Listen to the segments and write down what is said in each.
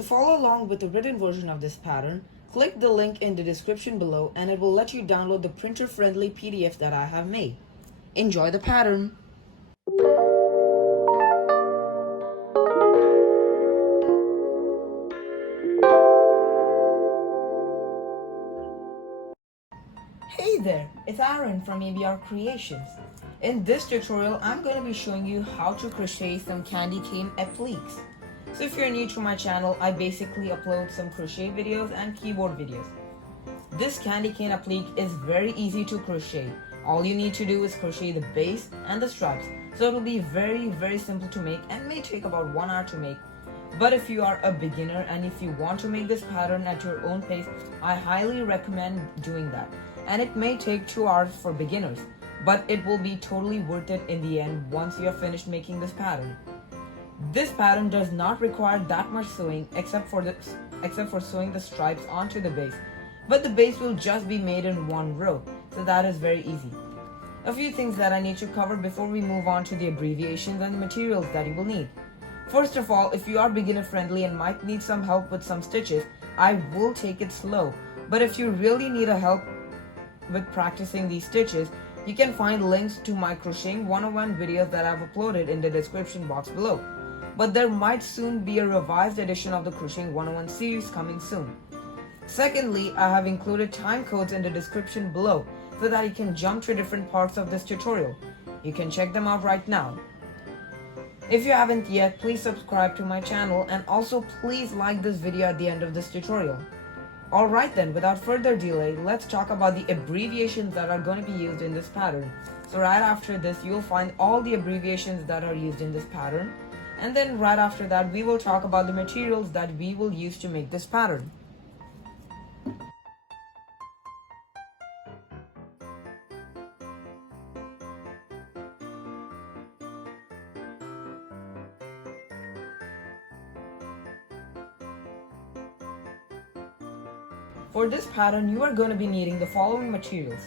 To follow along with the written version of this pattern, click the link in the description below and it will let you download the printer-friendly PDF that I have made. Enjoy the pattern! Hey there, it's Aaron from ABR Creations. In this tutorial, I'm going to be showing you how to crochet some candy cane appliques. So if you're new to my channel, I basically upload some crochet videos and keyboard videos. This candy cane applique is very easy to crochet. All you need to do is crochet the base and the straps. So it will be very simple to make and may take about 1 hour to make. But if you are a beginner and if you want to make this pattern at your own pace, I highly recommend doing that. And it may take 2 hours for beginners, but it will be totally worth it in the end once you have finished making this pattern. This pattern does not require that much sewing except for sewing the stripes onto the base, but the base will just be made in one row, so that is very easy. A few things that I need to cover before we move on to the abbreviations and the materials that you will need. First of all, if you are beginner friendly and might need some help with some stitches, I will take it slow, but if you really need a help with practicing these stitches, you can find links to my crocheting 101 videos that I've uploaded in the description box below. But there might soon be a revised edition of the Crocheting 101 series coming soon. Secondly, I have included time codes in the description below so that you can jump to different parts of this tutorial. You can check them out right now. If you haven't yet, please subscribe to my channel and also please like this video at the end of this tutorial. Alright then, without further delay, let's talk about the abbreviations that are going to be used in this pattern. So right after this, you'll find all the abbreviations that are used in this pattern. And then right after that, we will talk about the materials that we will use to make this pattern. For this pattern, you are going to be needing the following materials.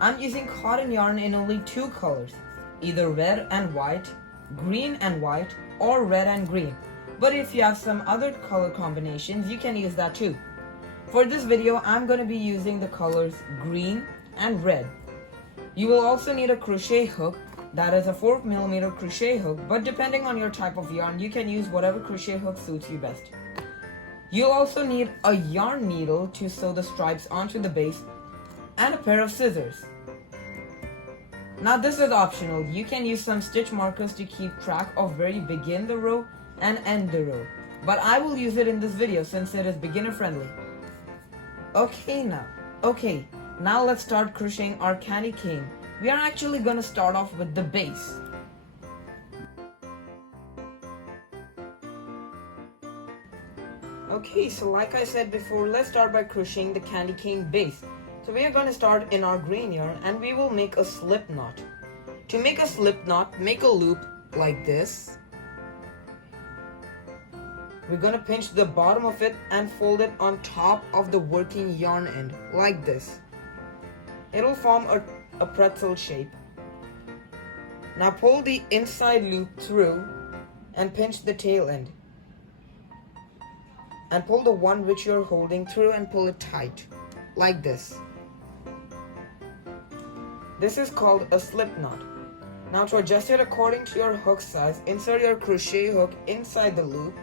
I'm using cotton yarn in only 2 colors, either red and white, green and white, or red and green. But if you have some other color combinations, you can use that too. For this video, I'm going to be using the colors green and red. You will also need a crochet hook, that is a 4mm crochet hook, but depending on your type of yarn, you can use whatever crochet hook suits you best. You'll also need a yarn needle to sew the stripes onto the base and a pair of scissors. Now this is optional. You can use some stitch markers to keep track of where you begin the row and end the row. But I will use it in this video since it is beginner friendly. Okay, now let's start crocheting our candy cane. We are actually going to start off with the base. Okay, so like I said before, let's start by crocheting the candy cane base. So we are going to start in our green yarn and we will make a slip knot. To make a slip knot, make a loop like this. We're going to pinch the bottom of it and fold it on top of the working yarn end like this. It will form a pretzel shape. Now pull the inside loop through and pinch the tail end. And pull the one which you're holding through and pull it tight like this. This is called a slip knot. Now to adjust it according to your hook size, insert your crochet hook inside the loop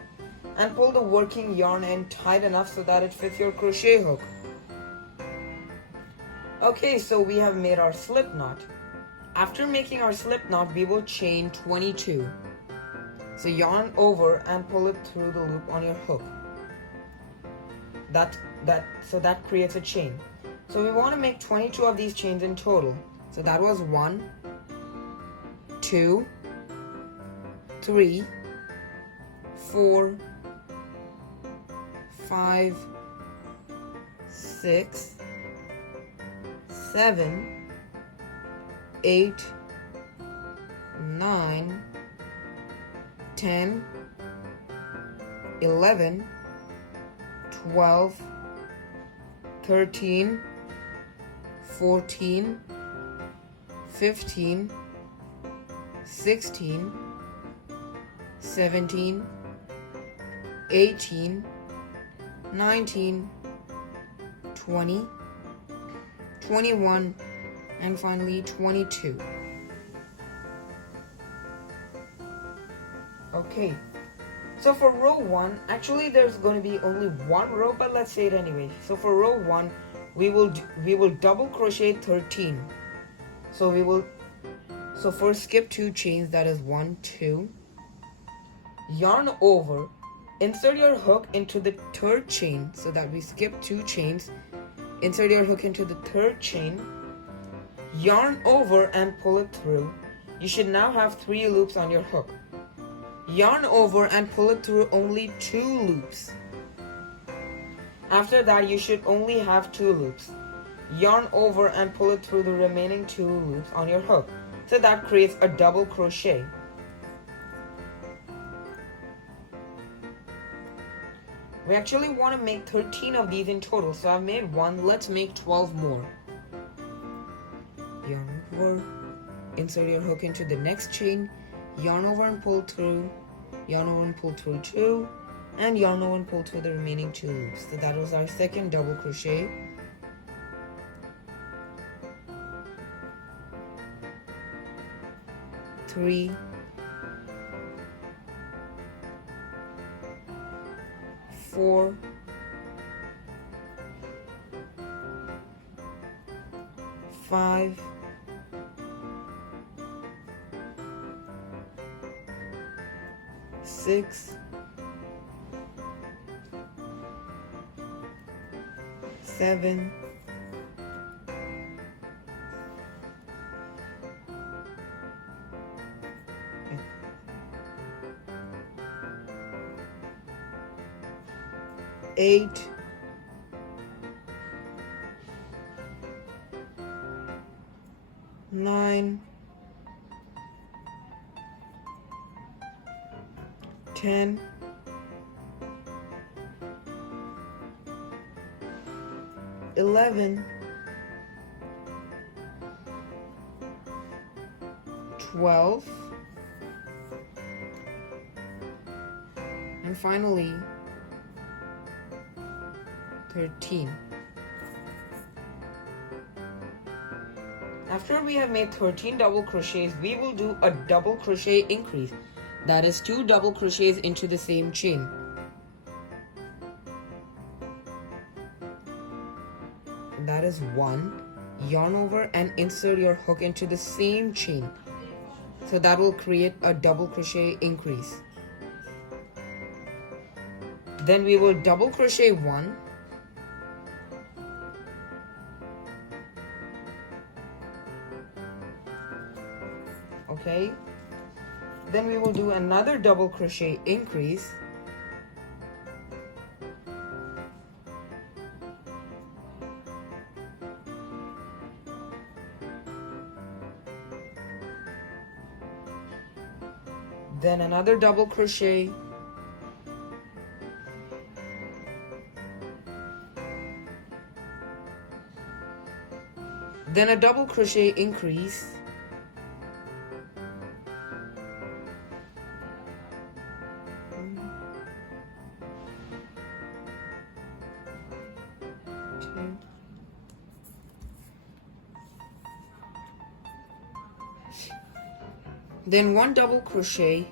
and pull the working yarn end tight enough so that it fits your crochet hook. Okay, so we have made our slip knot. After making our slip knot, we will chain 22. So yarn over and pull it through the loop on your hook. So that creates a chain. So we want to make 22 of these chains in total. So that was 1, 2, 3, 4, 5, 6, 7, 8, 9, 10, 11, 12, 13, 14, 15, 16, 17, 18, 19, 20, 21, and finally 22. Okay, so for row 1, actually there's going to be only one row, but let's say it anyway. So for row 1, we will double crochet 13. So first skip 2 chains, that is 1, 2. Yarn over, insert your hook into the third chain, so that we skip 2 chains. Insert your hook into the third chain, yarn over and pull it through. You should now have 3 loops on your hook. Yarn over and pull it through only 2 loops. After that, you should only have 2 loops. Yarn over and pull it through the remaining 2 loops on your hook. So that creates a double crochet. We actually want to make 13 of these in total, so I've made 1. Let's make 12 more. Yarn over, insert your hook into the next chain, yarn over and pull through, yarn over and pull through 2, and yarn over and pull through the remaining 2 loops. So that was our second double crochet. Three, 4, 5, 6, 7, 8, 9, 10, 11, 12, and finally 13. After we have made 13 double crochets, we will do a double crochet increase. That is 2 double crochets into the same chain. That is 1. Yarn over and insert your hook into the same chain. So that will create a double crochet increase. Then we will double crochet 1. Okay, then we will do another double crochet increase. Then another double crochet. Then a double crochet increase. Then 1 double crochet,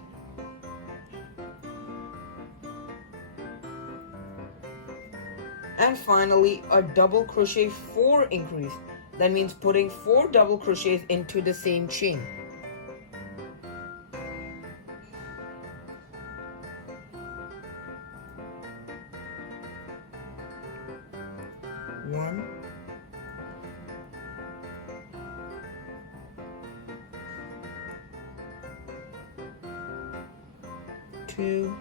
and finally a double crochet 4 increase. That means putting 4 double crochets into the same chain. One, 2,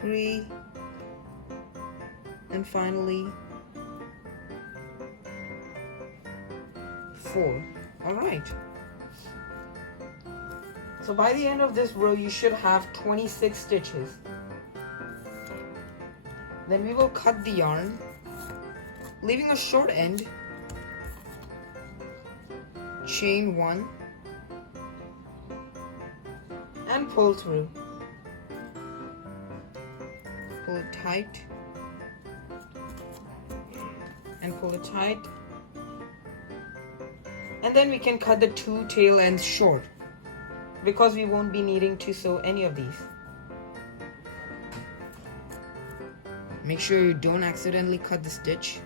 3, and finally 4. All right. So by the end of this row, you should have 26 stitches. Then we will cut the yarn, leaving a short end. Chain 1, and pull through. Pull it tight and pull it tight, and then we can cut the two tail ends short because we won't be needing to sew any of these. Make sure you don't accidentally cut the stitch.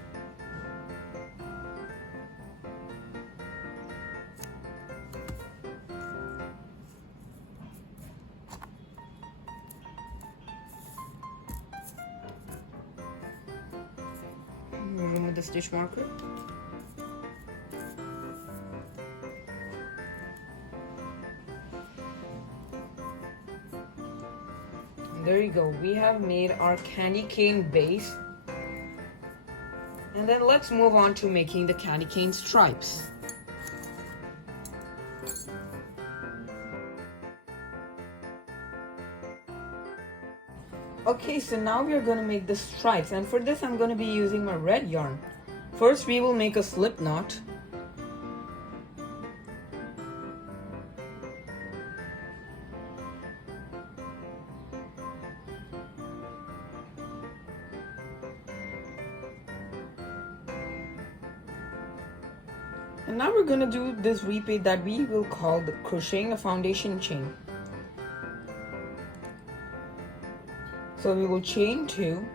Remove the stitch marker. There you go, we have made our candy cane base. And then let's move on to making the candy cane stripes. Okay, so now we are going to make the stripes, and for this I'm going to be using my red yarn. First we will make a slip knot. And now we're going to do this repeat that we will call the crocheting a foundation chain. So we will chain 2,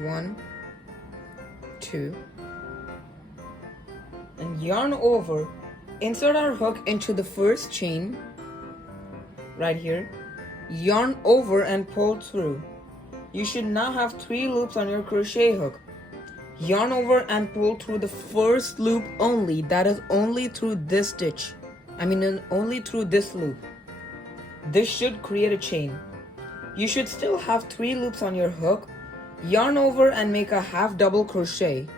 1, 2, and yarn over, insert our hook into the first chain right here, yarn over and pull through. You should now have 3 loops on your crochet hook. Yarn over and pull through the first loop only, that is only through this stitch. Only through this loop. This should create a chain. You should still have 3 loops on your hook. Yarn over and make a half double crochet.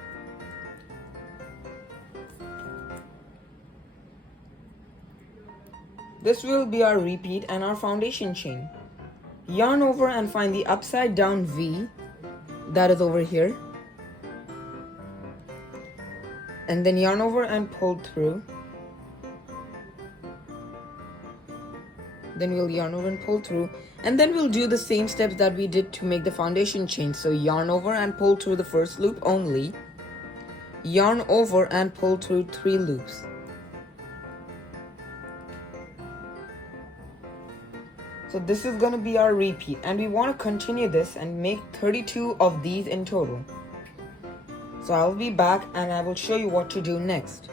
This will be our repeat and our foundation chain. Yarn over and find the upside down V, that is over here. And then yarn over and pull through. Then we'll yarn over and pull through, and then we'll do the same steps that we did to make the foundation chain. So yarn over and pull through the first loop only, yarn over and pull through 3 loops. So this is going to be our repeat, and we want to continue this and make 32 of these in total. So I'll be back and I will show you what to do next.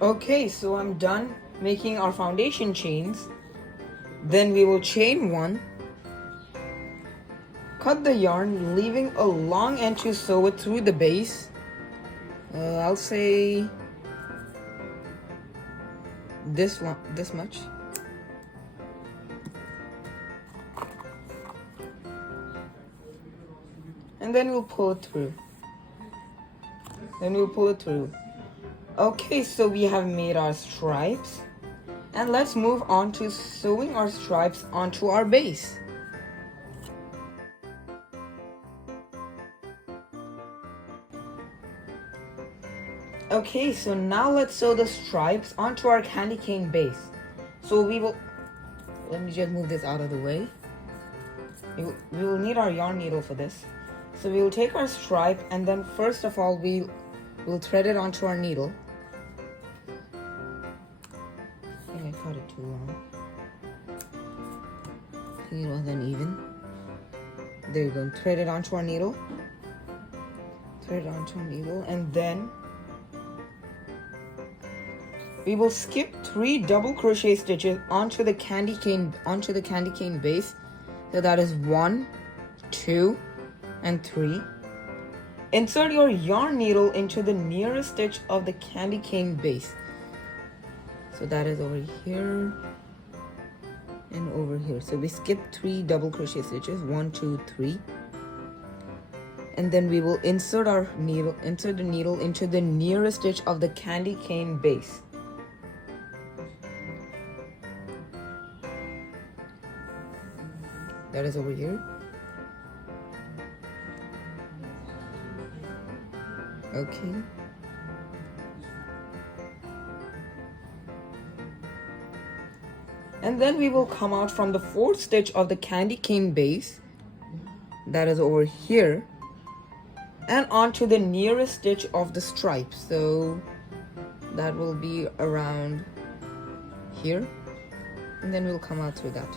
Okay, so I'm done making our foundation chains. Then we will chain 1, cut the yarn, leaving a long end to sew it through the base. I'll say this much. And then we'll pull it through. Okay, so we have made our stripes, and let's move on to sewing our stripes onto our base. Okay, so now let's sew the stripes onto our candy cane base. So let me just move this out of the way. We will need our yarn needle for this. So we will take our stripe, and then first of all we'll thread it onto our needle. I think I cut it too long. I think it was uneven. There you go. Thread it onto our needle. And then we will skip 3 double crochet stitches onto the candy cane base. So that is 1, 2, and 3. Insert your yarn needle into the nearest stitch of the candy cane base. So that is over here and over here. So we skip 3 double crochet stitches, 1 2 3, and then we will insert the needle into the nearest stitch of the candy cane base. That is over here. Okay. And then we will come out from the 4th stitch of the candy cane base, that is over here, and onto the nearest stitch of the stripe. So that will be around here, and then we'll come out through that.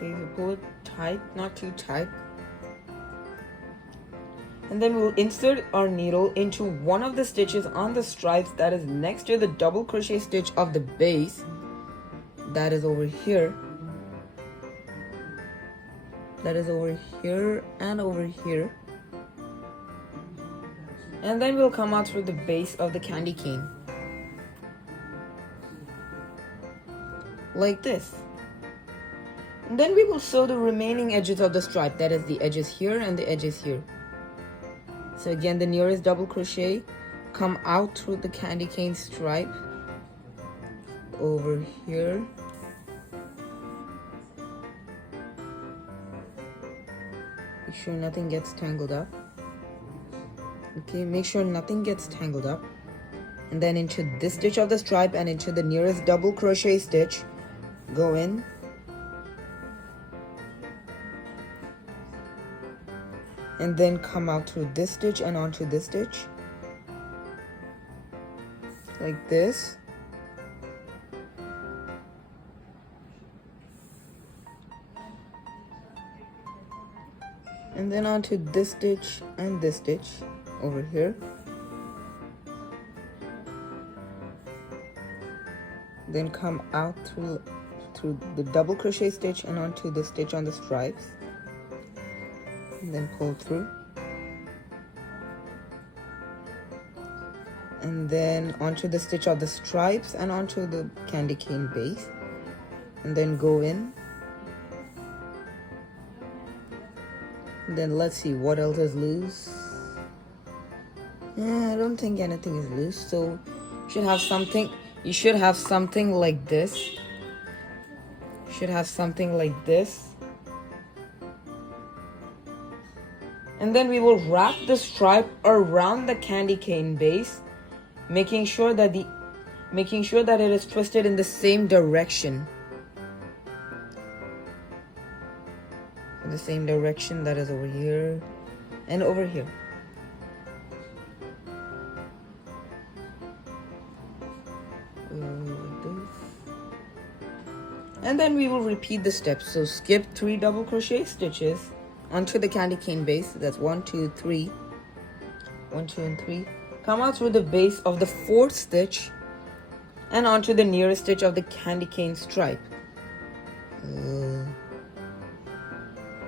Okay, so pull it tight, not too tight. And then we'll insert our needle into one of the stitches on the stripes that is next to the double crochet stitch of the base. That is over here. That is over here and over here. And then we'll come out through the base of the candy cane. Like this. And then we will sew the remaining edges of the stripe, that is the edges here and the edges here. So again, the nearest double crochet, come out through the candy cane stripe over here. Make sure nothing gets tangled up. Okay, make sure nothing gets tangled up. And then into this stitch of the stripe and into the nearest double crochet stitch, go in. And then come out through this stitch and onto this stitch, like this. And then onto this stitch and this stitch over here. Then come out through the double crochet stitch and onto the stitch on the stripes. And then pull through, and then onto the stitch of the stripes and onto the candy cane base, and then go in. And then let's see what else is loose. I don't think anything is loose, so you should have something. You should have something like this. You should have something like this. And then we will wrap the stripe around the candy cane base, making sure that it is twisted in the same direction. In the same direction, that is over here and over here. Like this. And then we will repeat the steps. So skip 3 double crochet stitches onto the candy cane base. That's 1 2 3, 1 2 and 3. Come out through the base of the 4th stitch and onto the nearest stitch of the candy cane stripe.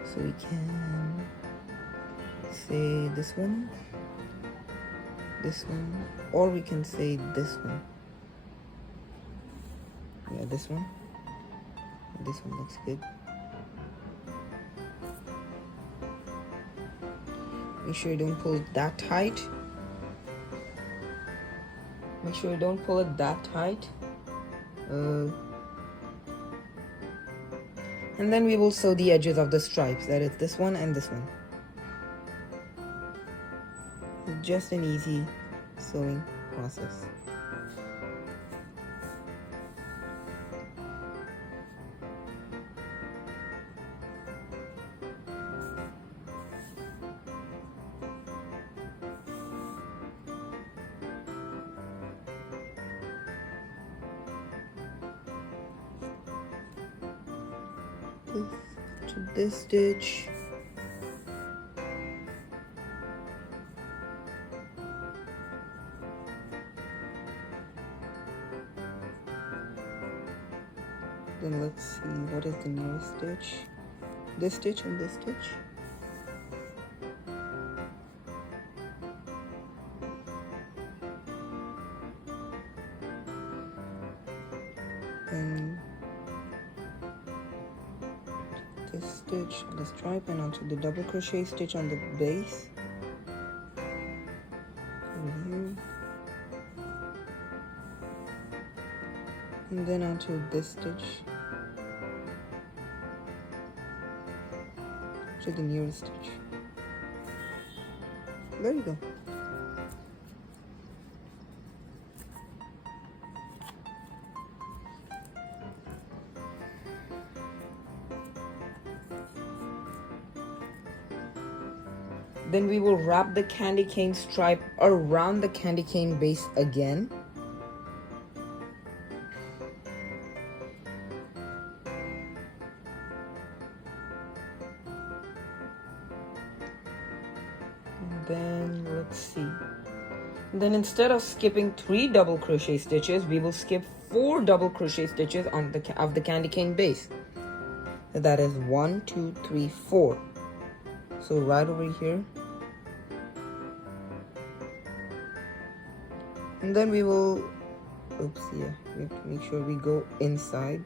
So we can say this one, or we can say this one. Yeah, this one. This one looks good. Make sure you don't pull it that tight. Make sure you don't pull it that tight. And then we will sew the edges of the stripes. That is this one and this one. Just an easy sewing process. To this stitch, Then let's see, what is the nearest stitch? This stitch and this stitch. And this stitch, the stripe, and onto the double crochet stitch on the base. Over here. And then onto this stitch. To the nearest stitch. There you go. Then we will wrap the candy cane stripe around the candy cane base again. Then let's see. Then instead of skipping 3 double crochet stitches, we will skip 4 double crochet stitches on the candy cane base. So that is 1, 2, 3, 4. So right over here. And then we will, oops, yeah, we have to make sure we go inside.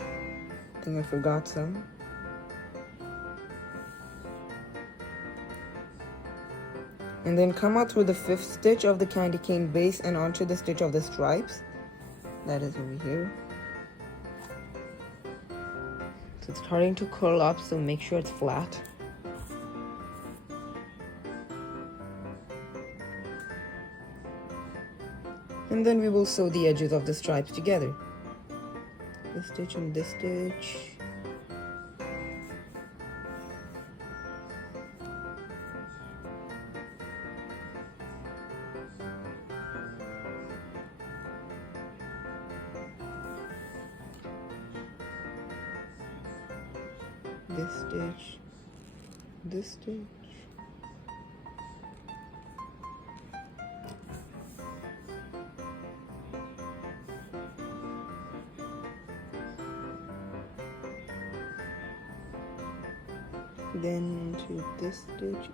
I think I forgot some. And then come out through the 5th stitch of the candy cane base and onto the stitch of the stripes. That is over here. So it's starting to curl up, so make sure it's flat. And then we will sew the edges of the stripes together. This stitch and this stitch. This stitch, this stitch. Then to this stitch,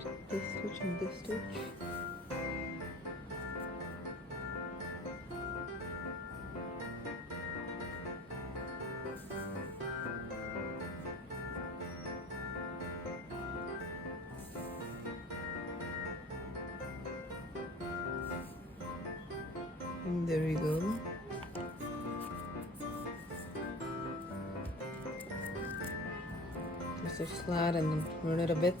to this stitch and this stitch. And there you go. Just a flat and then turn it a bit.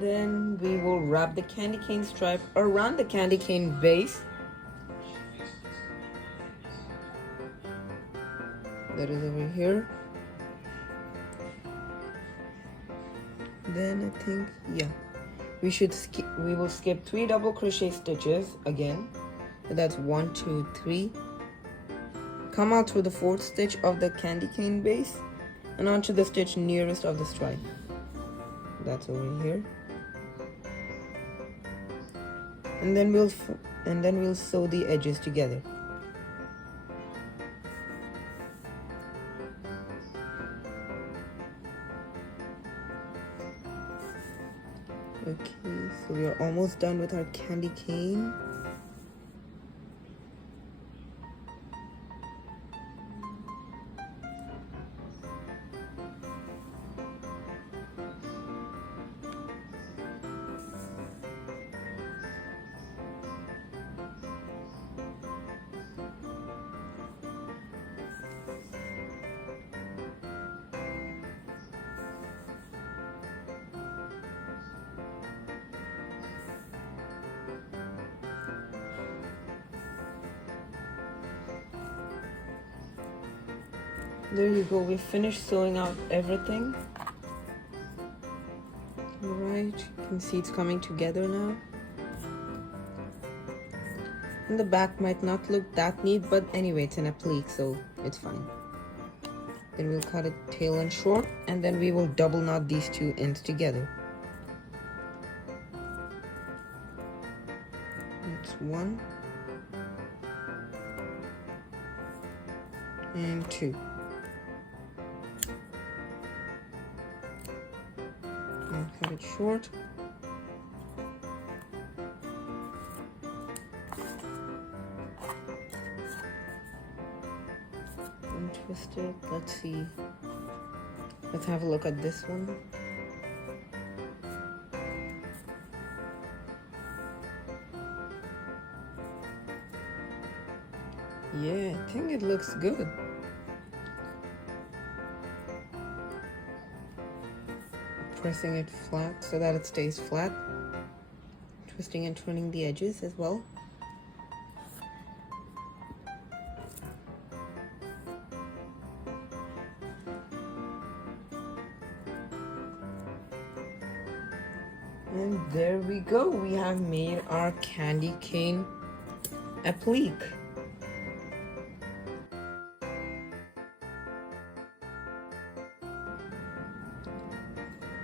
Then we will wrap the candy cane stripe around the candy cane base. That is over here. Then I think, yeah, we will skip 3 double crochet stitches again. So that's 1, 2, 3. Come out through the 4th stitch of the candy cane base and onto the stitch nearest of the stripe. That's over here. And then we'll sew the edges together. Okay, so we are almost done with our candy cane. There you go, we finished sewing out everything. Alright, you can see it's coming together now. And the back might not look that neat, but anyway, it's an applique, so it's fine. Then we'll cut it tail and short, and then we will double knot these 2 ends together. 1 and 2. And cut it short. And twist it. Let's see. Let's have a look at this one. Yeah, I think it looks good. Pressing it flat so that it stays flat. Twisting and turning the edges as well. And there we go. We have made our candy cane applique.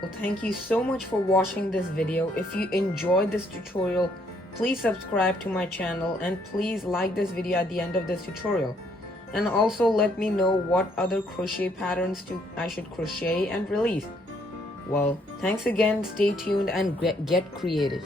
Well, thank you so much for watching this video. If you enjoyed this tutorial, please subscribe to my channel and please like this video at the end of this tutorial. And also let me know what other crochet patterns I should crochet and release. Well, thanks again, stay tuned and get creative.